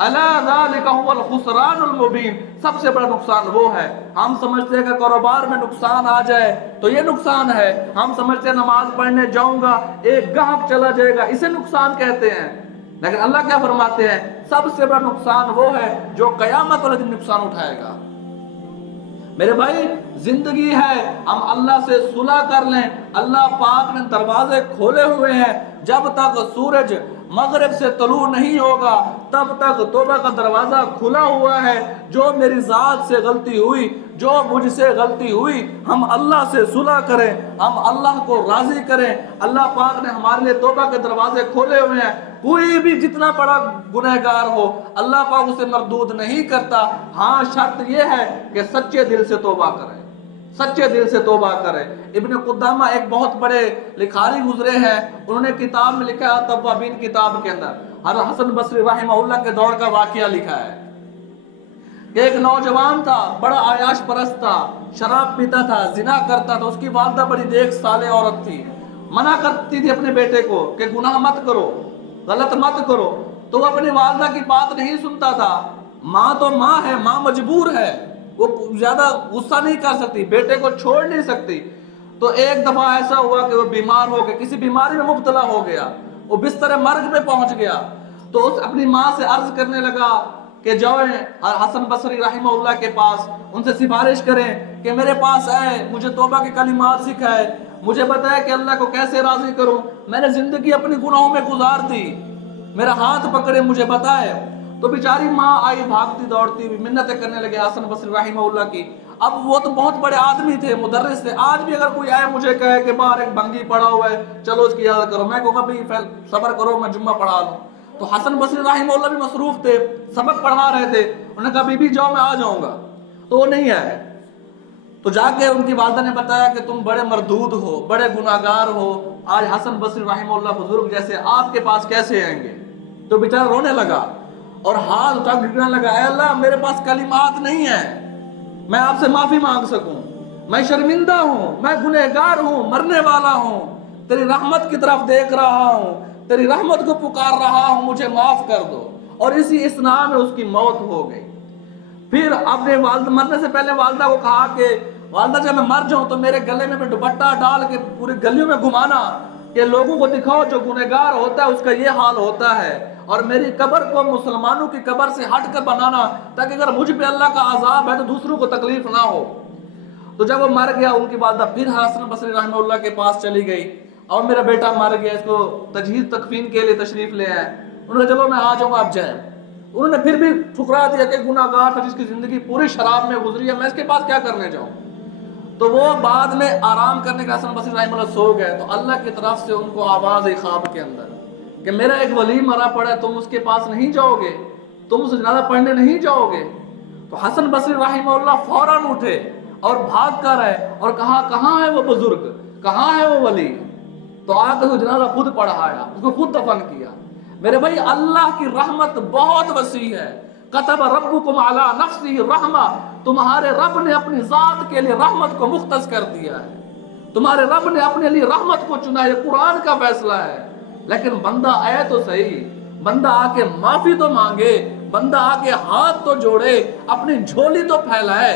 अला ज़ालिका हुवल खुसरानुल मुबीन, सबसे बड़ा नुकसान वो है। हम समझते हैं कि कारोबार में नुकसान आ जाए तो ये नुकसान है, हम समझते हैं नमाज पढ़ने जाऊंगा एक गाहक चला जाएगा इसे नुकसान कहते हैं, लेकिन अल्लाह क्या फरमाते हैं, सबसे बड़ा नुकसान वो है जो कयामत वाले दिन नुकसान उठाएगा। मेरे भाई जिंदगी है, हम अल्लाह से सुलह कर लें, अल्लाह पाक ने दरवाजे खोले हुए हैं, जब तक सूरज मगरिब से तलू नहीं होगा तब तक तौबा का दरवाजा खुला हुआ है। जो मेरी जात से गलती हुई, जो मुझसे गलती हुई, हम अल्लाह से सुलह करें, हम अल्लाह को राजी करें। अल्लाह पाक ने हमारे लिए तौबा के दरवाजे खोले हुए हैं। कोई भी जितना बड़ा गुनहगार हो अल्लाह पाक उसे मरदूद नहीं करता। हाँ, शर्त यह है कि सच्चे दिल से तौबा करें, सच्चे दिल से तौबा करें। इब्न कुदामा एक बहुत बड़े लिखारी गुजरे हैं, उन्होंने किताब में लिखा है तव्वाबीन किताब के अंदर, हज़रत हसन बसरी रहमहुल्लाह के दौर का वाकया लिखा है कि एक नौजवान था, बड़ा आयाश परस्त था, शराब पीता था, जिना करता था। उसकी वालदा बड़ी नेक सालेह औरत थी, मना करती थी अपने बेटे को कि गुनाह मत करो, गलत मत करो, तो वो अपनी वालदा की बात नहीं सुनता था। माँ तो माँ है, माँ मजबूर है, वो ज्यादा गुस्सा नहीं कर सकती, बेटे को छोड़ नहीं सकती। तो एक दफा ऐसा हुआ कि वो बीमार हो गया, किसी बीमारी में मुब्तला हो गया, वो बिस्तर मर्ग पे पहुंच गया। तो उस अपनी माँ से अर्ज करने लगा कि जाओ हसन बसरी रहमहुल्लाह के पास, उनसे सिफारिश करें कि मेरे पास आए, मुझे तौबा के कलिमात सिखाए, मुझे बताए कि अल्लाह को कैसे राजी करूं, मैंने जिंदगी अपनी गुनाहों में गुजार दी, मेरा हाथ पकड़े, मुझे बताए। तो बेचारी माँ आई भागती दौड़ती हुई, मिन्नतें करने लगे हसन बसरी रहमहुल्लाह की। अब वो तो बहुत बड़े आदमी थे, मुदर्रिस थे, आज भी अगर कोई आए मुझे कहे कि बाहर एक भंगी पड़ा हुआ है, चलो उसकी याद करो, मैं कहूँगा भाई सब्र करो, मैं जुम्मा पढ़ा लूँ। तो हसन बसरी रहमहुल्लाह भी मसरूफ थे, सबक पढ़ा रहे थे, उन्होंने कहा बीबी जाओ मैं आ जाऊंगा, तो वो नहीं आए। तो जाके उनकी वालदा ने बताया कि तुम बड़े मरदूद हो, बड़े गुनाहगार हो, आज हसन बसरी रहमहुल्लाह बुजुर्ग जैसे आपके पास कैसे आएंगे। तो बेचारा रोने लगा और हाथ उठा गिरने लगा, ऐ अल्लाह मेरे पास कलिमात नहीं है मैं आपसे माफी मांग सकूं, मैं शर्मिंदा हूं, मैं गुनहगार हूं, मरने वाला हूं, तेरी रहमत की तरफ देख रहा हूं, तेरी रहमत को पुकार रहा हूं, मुझे माफ कर दो। और इसी इस्ना में उसकी मौत हो गई। फिर अपने वालदा मरने से पहले वालदा को कहा कि वालदा जब मैं मर जाऊं तो मेरे गले में दुपट्टा डाल के पूरी गलियों में घुमाना, कि लोगों को दिखाओ जो गुनहगार होता है उसका ये हाल होता है, और मेरी कब्र को मुसलमानों की कब्र से हट कर बनाना, ताकि अगर मुझ पे अल्लाह का अजाब है तो दूसरों को तकलीफ ना हो। तो जब वो मर गया, उनकी वालदा फिर हसन बसरी रहमहुल्लाह के पास चली गई, और मेरा बेटा मर गया, इसको तजहीज तकफीन के लिए तशरीफ ले आए। उन्होंने चलो मैं आ जाऊंगा, आप जाए। उन्होंने फिर भी ठुकरा दिया कि गुनाहगार था जिसकी जिंदगी पूरी शराब में गुजरी है, मैं इसके पास क्या करने जाऊं। तो वो बाद में आराम करने का हसन बसरी रहमहुल्लाह सो गए, तो अल्लाह की तरफ से उनको आवाज आई ख्वाब के अंदर कि मेरा एक वली मरा पड़ा है, तुम उसके पास नहीं जाओगे, तुम उसे जनाजा पढ़ने नहीं जाओगे। तो हसन बसरी रहमहुल्लाह फौरन उठे और भाग कर आए और कहा कहाँ है वो बुजुर्ग, कहाँ है वो वली। तो आकर वो जनाजा खुद पढ़ाया, उसको खुद दफन किया। मेरे भाई अल्लाह की रहमत बहुत वसी है। कतब रब्बुकुम अला नफ्सिही रहमा, तुम्हारे रब ने अपनी जात के लिए रहमत को मुख्तस कर दिया है, तुम्हारे रब ने अपने लिए रहमत को चुना है, कुरान का फैसला है। लेकिन बंदा आए तो सही, बंदा आके माफी तो मांगे, बंदा आके हाथ तो जोड़े, अपनी झोली तो फैलाए।